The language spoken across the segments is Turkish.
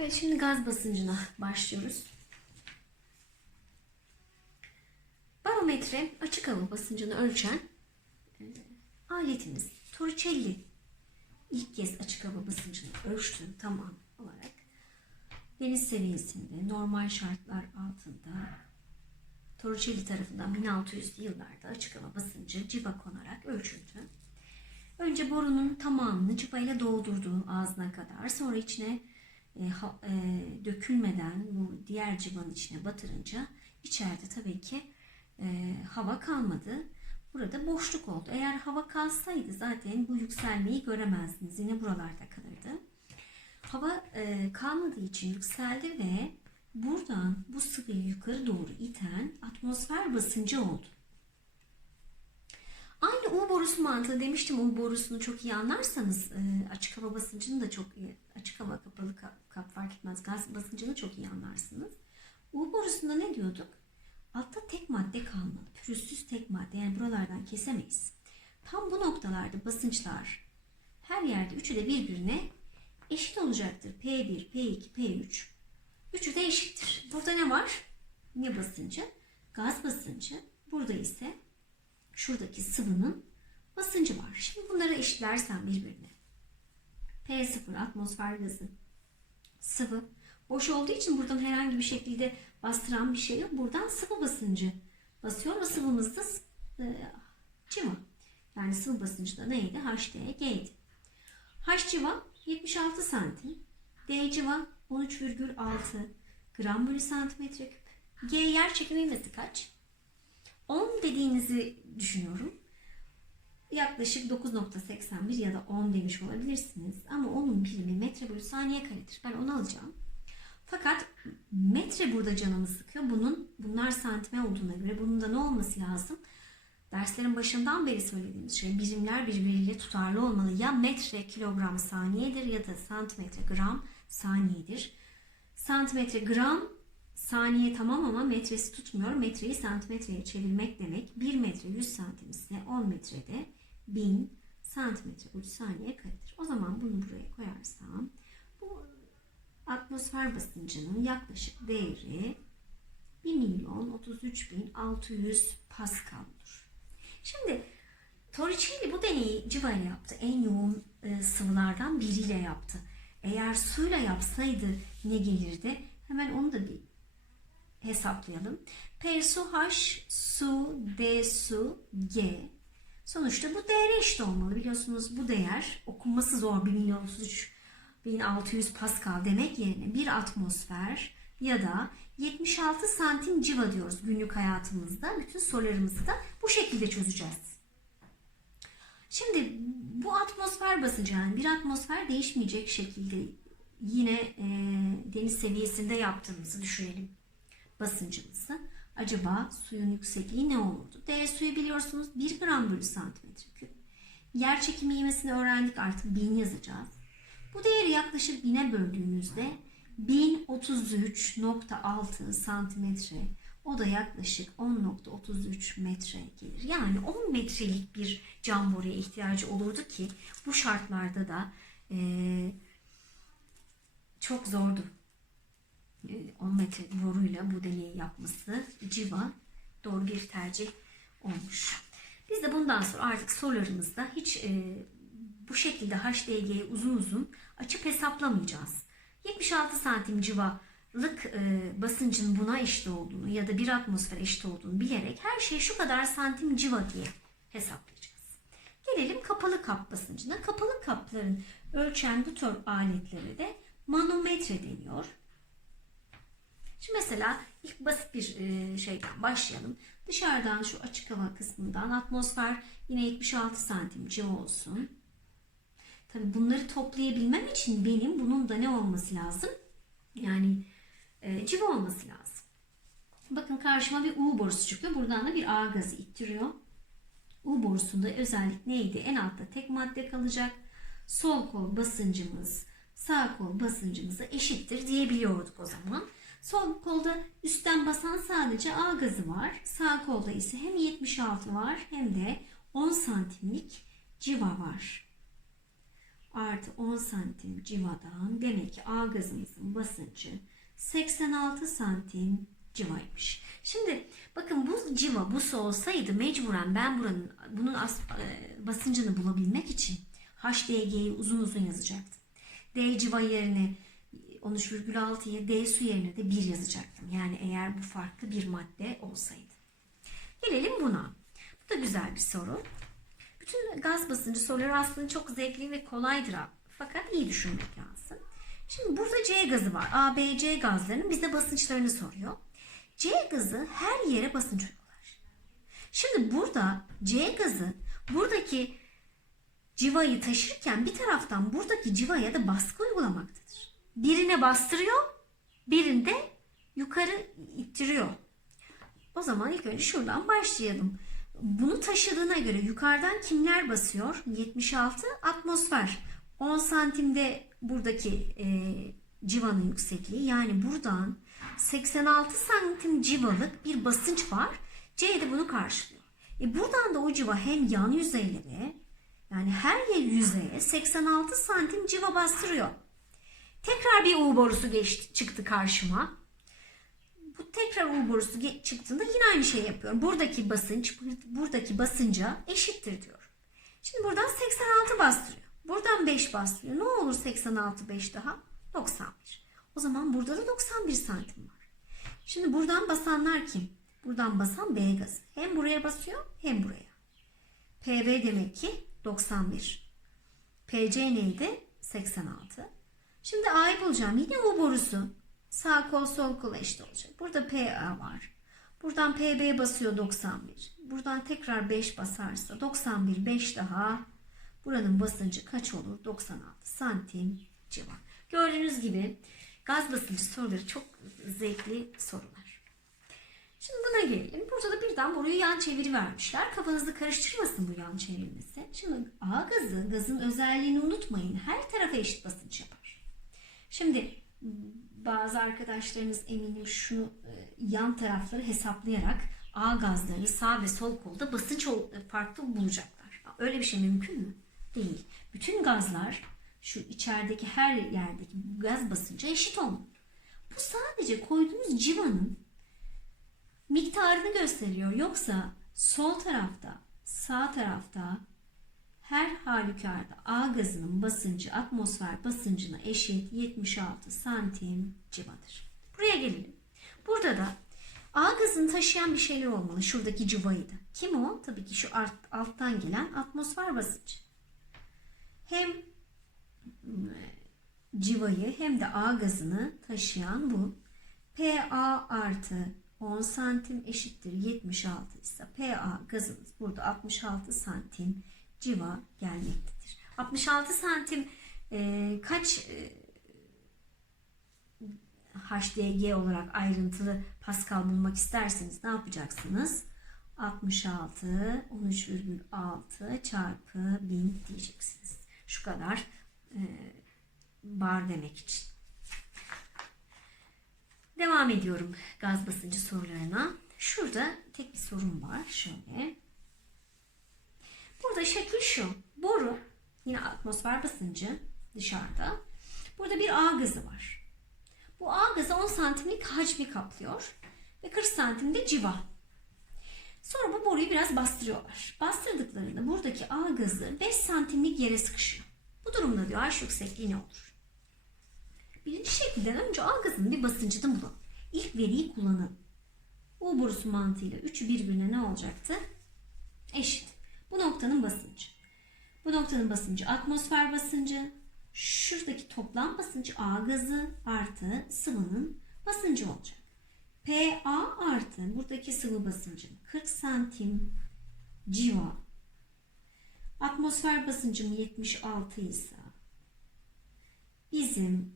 Evet şimdi gaz basıncına başlıyoruz. Barometre açık hava basıncını ölçen e, aletimiz. Torricelli ilk kez açık hava basıncını ölçtü tamam olarak. Deniz seviyesinde normal şartlar altında Torricelli tarafından 1600'lü yıllarda açık hava basıncı civa konarak ölçüldü. Önce borunun tamamını cıvayla doldurdu ağzına kadar. Sonra içine e, ha- e, dökülmeden bu diğer civanın içine batırınca içeride tabii ki e, hava kalmadı. Burada boşluk oldu. Eğer hava kalsaydı zaten bu yükselmeyi göremezdiniz. Yine buralarda kalırdı. Hava e, kalmadığı için yükseldi ve buradan bu sıvıyı yukarı doğru iten atmosfer basıncı oldu. Aynı U borusu mantığı demiştim. U borusunu çok iyi anlarsanız e, açık hava basıncını da çok iyi, açık hava kapalı kap, kap fark etmez gaz basıncını çok iyi anlarsınız. U borusunda ne diyorduk? Altta tek madde kalmalı. Pürüzsüz tek madde. Yani buralardan kesemeyiz. Tam bu noktalarda basınçlar her yerde üçü de birbirine eşit olacaktır. P1, P2, P3. Üçü de eşittir. Burada ne var? Ne basıncı? Gaz basıncı. Burada ise şuradaki sıvının basıncı var. Şimdi bunları eşitlersen birbirine. P0 atmosfer gazı. Sıvı. Boş olduğu için buradan herhangi bir şekilde bastıran bir şey yok. Buradan sıvı basıncı basıyor ve sıvımız da e, civa. Yani sıvı basıncı da neydi? HDG'ydi. H civa 76 santim. D civa 13,6 gram bölü santimetre küp. G yer çekimi kaç? 10 dediğinizi düşünüyorum. Yaklaşık 9.81 ya da 10 demiş olabilirsiniz. Ama onun birimi metre bölü saniye karedir. Ben onu alacağım. Fakat metre burada canımı sıkıyor. Bunun bunlar santime olduğuna göre bunun da ne olması lazım? Derslerin başından beri söylediğimiz şey birimler birbiriyle tutarlı olmalı. Ya metre kilogram saniyedir ya da santimetre gram saniyedir. Santimetre gram saniye tamam ama metresi tutmuyor. Metreyi santimetreye çevirmek demek. 1 metre 100 santim ise 10 metrede 1000 santimetre bölü saniye karedir. O zaman bunu buraya koyarsam bu atmosfer basıncının yaklaşık değeri 1 milyon 33 bin 600 Pascal olur. Şimdi Torricelli bu deneyi civa ile yaptı. En yoğun e, sıvılardan biriyle yaptı. Eğer suyla yapsaydı ne gelirdi? Hemen onu da bir hesaplayalım. P su H su D su G. Sonuçta bu değere eşit olmalı. Biliyorsunuz bu değer okunması zor 1 milyon 33 1600 Pascal demek yerine bir atmosfer ya da 76 santim civa diyoruz günlük hayatımızda. Bütün sorularımızı da bu şekilde çözeceğiz. Şimdi bu atmosfer basıncı yani bir atmosfer değişmeyecek şekilde yine e, deniz seviyesinde yaptığımızı düşünelim basıncımızı. Acaba suyun yüksekliği ne olurdu? D suyu biliyorsunuz 1 gram bölü santimetre küp. Yer çekimi ivmesini öğrendik artık 1000 yazacağız. Bu değeri yaklaşık 1000'e böldüğümüzde 1033.6 santimetre o da yaklaşık 10.33 metre gelir. Yani 10 metrelik bir cam boruya ihtiyacı olurdu ki bu şartlarda da eee, çok zordu. Eee, 10 metre boruyla bu deneyi yapması civa doğru bir tercih olmuş. Biz de bundan sonra artık sorularımızda hiç eee, bu şekilde HDG'yi uzun uzun açıp hesaplamayacağız. 76 santim civalık e, basıncın buna eşit olduğunu ya da bir atmosfer eşit olduğunu bilerek her şeyi şu kadar santim civa diye hesaplayacağız. Gelelim kapalı kap basıncına. Kapalı kapların ölçen bu tür aletlere de manometre deniyor. Şimdi mesela ilk basit bir e, şeyden başlayalım. Dışarıdan şu açık hava kısmından atmosfer yine 76 santim civa olsun. Tabii bunları toplayabilmem için benim bunun da ne olması lazım? Yani e, civa olması lazım. Bakın karşıma bir U borusu çıkıyor. Buradan da bir A gazı ittiriyor. U borusunda özellik neydi? En altta tek madde kalacak. Sol kol basıncımız sağ kol basıncımıza eşittir diyebiliyorduk o zaman. Sol kolda üstten basan sadece A gazı var. Sağ kolda ise hem 76 var hem de 10 santimlik civa var. artı 10 santim civadan demek ki A gazımızın basıncı 86 santim civaymış. Şimdi bakın bu civa bu su olsaydı mecburen ben buranın bunun as, e, basıncını bulabilmek için HDG'yi uzun uzun yazacaktım. D civa yerine 13,6'ya D su yerine de 1 yazacaktım. Yani eğer bu farklı bir madde olsaydı. Gelelim buna. Bu da güzel bir soru. Bütün gaz basıncı soruları aslında çok zevkli ve kolaydır. Fakat iyi düşünmek lazım. Şimdi burada C gazı var. A, B, C gazlarının bize basınçlarını soruyor. C gazı her yere basınç uygular. Şimdi burada C gazı buradaki civayı taşırken bir taraftan buradaki civaya da baskı uygulamaktadır. Birine bastırıyor, birinde yukarı ittiriyor. O zaman ilk önce şuradan başlayalım. Bunu taşıdığına göre yukarıdan kimler basıyor? 76 atmosfer. 10 santimde buradaki e, civanın yüksekliği. Yani buradan 86 santim civalık bir basınç var. C de bunu karşılıyor. E buradan da o civa hem yan yüzeylere yani her yer yüzeye 86 santim civa bastırıyor. Tekrar bir U borusu geçti, çıktı karşıma. Bu tekrar U borusu çıktığında yine aynı şey yapıyorum. Buradaki basınç buradaki basınca eşittir diyorum. Şimdi buradan 86 bastırıyor. Buradan 5 bastırıyor. Ne olur 86 5 daha? 91. O zaman burada da 91 santim var. Şimdi buradan basanlar kim? Buradan basan B gazı. Hem buraya basıyor hem buraya. PB demek ki 91. PC neydi? 86. Şimdi A'yı bulacağım. Yine U borusu. Sağ kol sol kol eşit olacak. Burada PA var. Buradan PB basıyor 91. Buradan tekrar 5 basarsa 91 5 daha. Buranın basıncı kaç olur? 96 santim civar. Gördüğünüz gibi gaz basıncı soruları çok zevkli sorular. Şimdi buna gelelim. Burada da birden boruyu yan çeviri vermişler. Kafanızı karıştırmasın bu yan çevirmesi. Şimdi A gazı, gazın özelliğini unutmayın. Her tarafa eşit basınç yapar. Şimdi bazı arkadaşlarınız eminim şunu e, yan tarafları hesaplayarak A gazlarını sağ ve sol kolda basınç ol- farklı bulacaklar. Öyle bir şey mümkün mü? Değil. Bütün gazlar şu içerideki her yerdeki gaz basıncı eşit olmalı. Bu sadece koyduğunuz civanın miktarını gösteriyor. Yoksa sol tarafta, sağ tarafta her halükarda A gazının basıncı atmosfer basıncına eşit 76 santim civadır. Buraya gelelim. Burada da A gazını taşıyan bir şeyler olmalı. Şuradaki civaydı. Kim o? Tabii ki şu alt, alttan gelen atmosfer basıncı. Hem e, civayı hem de A gazını taşıyan bu. PA artı 10 santim eşittir 76 ise PA gazımız burada 66 santim civa gelmektedir. 66 santim e, kaç e, HDG olarak ayrıntılı Pascal bulmak isterseniz ne yapacaksınız? 66 13,6 çarpı 1000 diyeceksiniz. Şu kadar e, bar demek için. Devam ediyorum gaz basıncı sorularına. Şurada tek bir sorum var. Şöyle. Burada şekil şu. Boru yine atmosfer basıncı dışarıda. Burada bir A gazı var. Bu A gazı 10 santimlik hacmi kaplıyor ve 40 santimde civa. Sonra bu boruyu biraz bastırıyorlar. Bastırdıklarında buradaki A gazı 5 santimlik yere sıkışıyor. Bu durumda diyor H yüksekliği ne olur? Birinci şekilden önce A gazının bir basıncını bulalım. İlk veriyi kullanalım. U borusu mantığıyla üçü birbirine ne olacaktı? Eşit. Bu noktanın basıncı. Bu noktanın basıncı atmosfer basıncı. Şuradaki toplam basıncı A gazı artı sıvının basıncı olacak. PA artı buradaki sıvı basıncı 40 santim civa. Atmosfer basıncım 76 ise bizim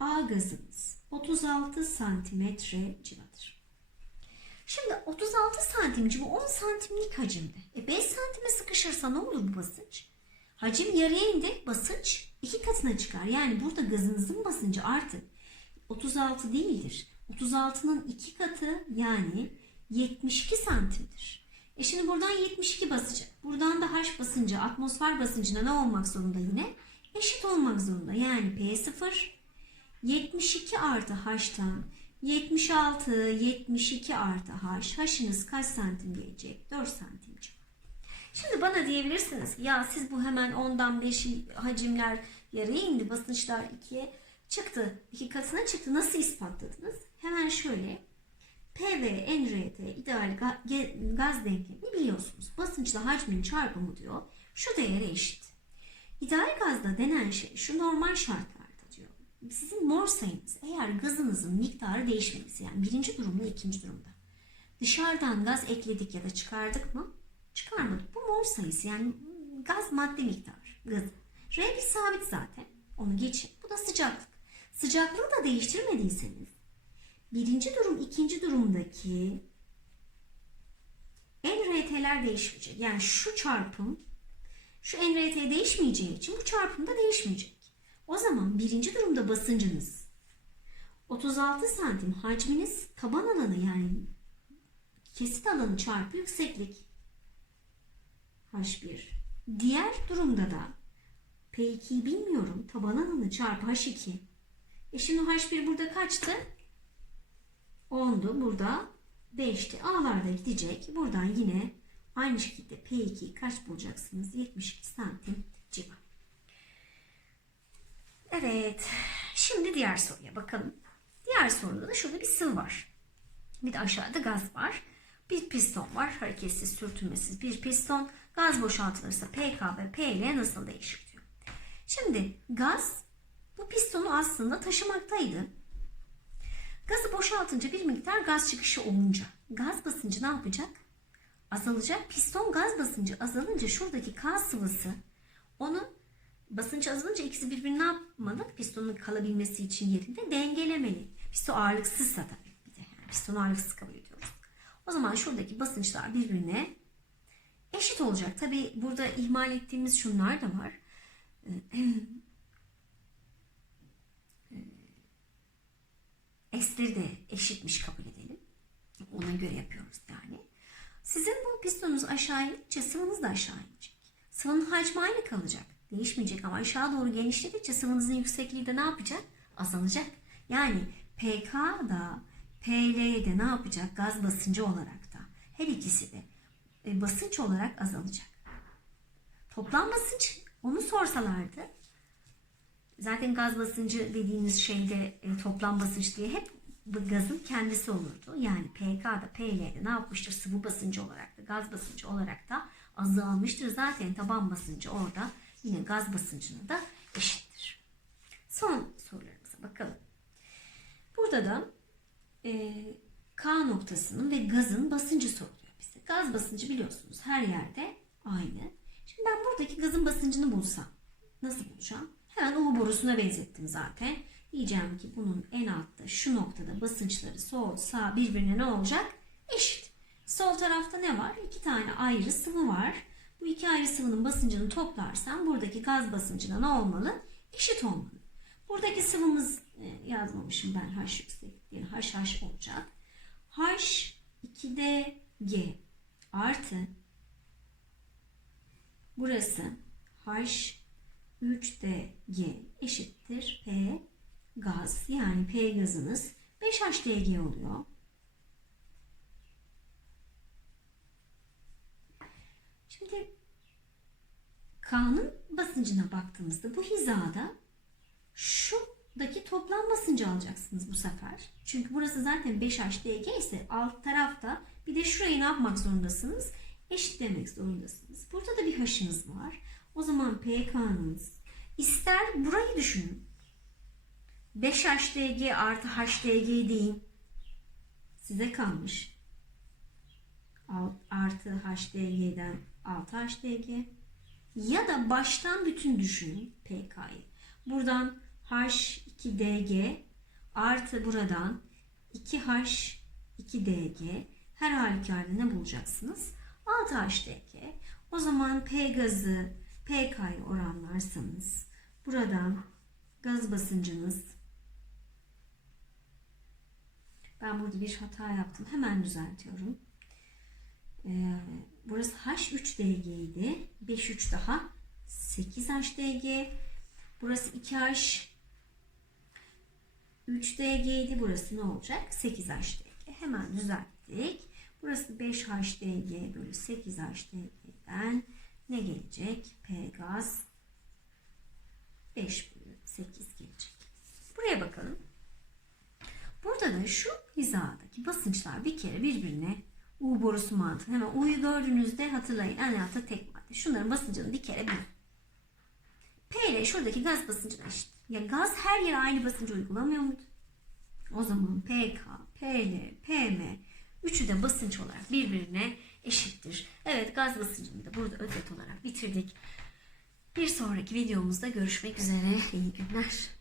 A gazımız 36 santimetre civadır. Şimdi 36 santim civa 10 santimlik hacimde. E 5 santime sıkışırsa ne olur bu basınç? Hacim yarıya indi, basınç iki katına çıkar. Yani burada gazınızın basıncı artık 36 değildir. 36'nın iki katı yani 72 santimdir. E şimdi buradan 72 basacak. Buradan da H basıncı, atmosfer basıncına ne olmak zorunda yine? eşit olmak zorunda. Yani P0 72 artı H'tan 76, 72 artı H. H'ınız kaç santim gelecek? 4 santim. Şimdi bana diyebilirsiniz ya siz bu hemen 10'dan 5 hacimler yarıya indi. Basınçlar 2'ye çıktı. 2 katına çıktı. Nasıl ispatladınız? Hemen şöyle. P ve NRT ideal gaz denklemini biliyorsunuz. Basınçla hacmin çarpımı diyor. Şu değere eşit. İdeal gazda denen şey şu normal diyor. Sizin mol sayınız eğer gazınızın miktarı değişmediyse yani birinci durumda ikinci durumda. Dışarıdan gaz ekledik ya da çıkardık mı? Çıkarmadık. Bu mol sayısı yani gaz madde miktarı. Gaz. R bir sabit zaten. Onu geçin. Bu da sıcaklık. Sıcaklığı da değiştirmediyseniz birinci durum ikinci durumdaki NRT'ler değişmeyecek. Yani şu çarpım şu NRT değişmeyeceği için bu çarpım da değişmeyecek. O zaman birinci durumda basıncınız 36 santim hacminiz taban alanı yani kesit alanı çarpı yükseklik H1. Diğer durumda da P2'yi bilmiyorum. Taban alanı çarpı H2. E şimdi H1 burada kaçtı? 10'du. Burada 5'ti. A'larda gidecek. Buradan yine aynı şekilde P2'yi kaç bulacaksınız? 72 santim civarı. Evet. Şimdi diğer soruya bakalım. Diğer soruda da şurada bir sıvı var. Bir de aşağıda gaz var. Bir piston var. Hareketsiz, sürtünmesiz bir piston. Gaz boşaltılırsa PK ve PL nasıl değişir diyor. Şimdi gaz bu pistonu aslında taşımaktaydı. Gazı boşaltınca bir miktar gaz çıkışı olunca gaz basıncı ne yapacak? Azalacak. Piston gaz basıncı azalınca şuradaki K sıvısı onu basınç azalınca ikisi birbirini ne yapmalı? Pistonun kalabilmesi için yerinde dengelemeli. Piston ağırlıksızsa tabii bir de. Yani piston ağırlıksız kabul ediyoruz. O zaman şuradaki basınçlar birbirine eşit olacak. Tabii burada ihmal ettiğimiz şunlar da var. Esleri de eşitmiş kabul edelim. Ona göre yapıyoruz yani. Sizin bu pistonunuz aşağı inince sıvınız da aşağı inecek. Sıvının hacmi aynı kalacak. Değişmeyecek ama aşağı doğru genişledikçe sıvınızın yüksekliği de ne yapacak? Azalacak. Yani PK da PL de ne yapacak? Gaz basıncı olarak da. Her ikisi de e, basınç olarak azalacak. Toplam basınç onu sorsalardı zaten gaz basıncı dediğiniz şeyde e, toplam basınç diye hep bu gazın kendisi olurdu. Yani PK da PL'de ne yapmıştır? Sıvı basıncı olarak da gaz basıncı olarak da azalmıştır. Zaten taban basıncı orada yine gaz basıncına da eşittir. Son sorularımıza bakalım. Burada da e, K noktasının ve gazın basıncı soruluyor bize. Gaz basıncı biliyorsunuz her yerde aynı. Şimdi ben buradaki gazın basıncını bulsam nasıl bulacağım? Hemen U borusuna benzettim zaten. Diyeceğim ki bunun en altta şu noktada basınçları sol sağ birbirine ne olacak? Eşit. Sol tarafta ne var? İki tane ayrı sıvı var. Bu iki ayrı sıvının basıncını toplarsam buradaki gaz basıncına ne olmalı? Eşit olmalı. Buradaki sıvımız e, yazmamışım ben H yükseklik değil. HH olacak. H 2D G artı burası H 3DG eşittir P gaz. Yani P gazınız 5HDG oluyor. Şimdi K'nın basıncına baktığımızda bu hizada şuradaki toplam basıncı alacaksınız bu sefer. Çünkü burası zaten 5HDG ise alt tarafta bir de şurayı ne yapmak zorundasınız? Eşitlemek zorundasınız. Burada da bir H'ınız var. O zaman PK'nız ister burayı düşünün. 5 HDG artı HDG deyin. Size kalmış. Artı HDG'den 6 HDG. Ya da baştan bütün düşünün PK'yı. Buradan H2DG artı buradan 2H2DG her halükarda ne bulacaksınız? 6 HDG. O zaman P gazı PK'yı oranlarsanız buradan gaz basıncınız ben burada bir hata yaptım. Hemen düzeltiyorum. Ee, burası H3DG idi. 5 3 daha 8 HDG. Burası 2H 3DG idi. Burası ne olacak? 8HDG. Hemen düzelttik. Burası 5HDG bölü 8HDG'den ne gelecek? P gaz 5 bölü 8 gelecek. Buraya bakalım. Burada da şu hizadaki basınçlar bir kere birbirine U borusu mantığı. Hemen U'yu gördüğünüzde hatırlayın. En altta tek madde. Şunların basıncını bir kere bilin. P ile şuradaki gaz basıncına eşit. Ya gaz her yere aynı basıncı uygulamıyor muydu? O zaman PK, PL, PM üçü de basınç olarak birbirine eşittir. Evet gaz basıncını da burada özet olarak bitirdik. Bir sonraki videomuzda görüşmek üzere. İyi günler.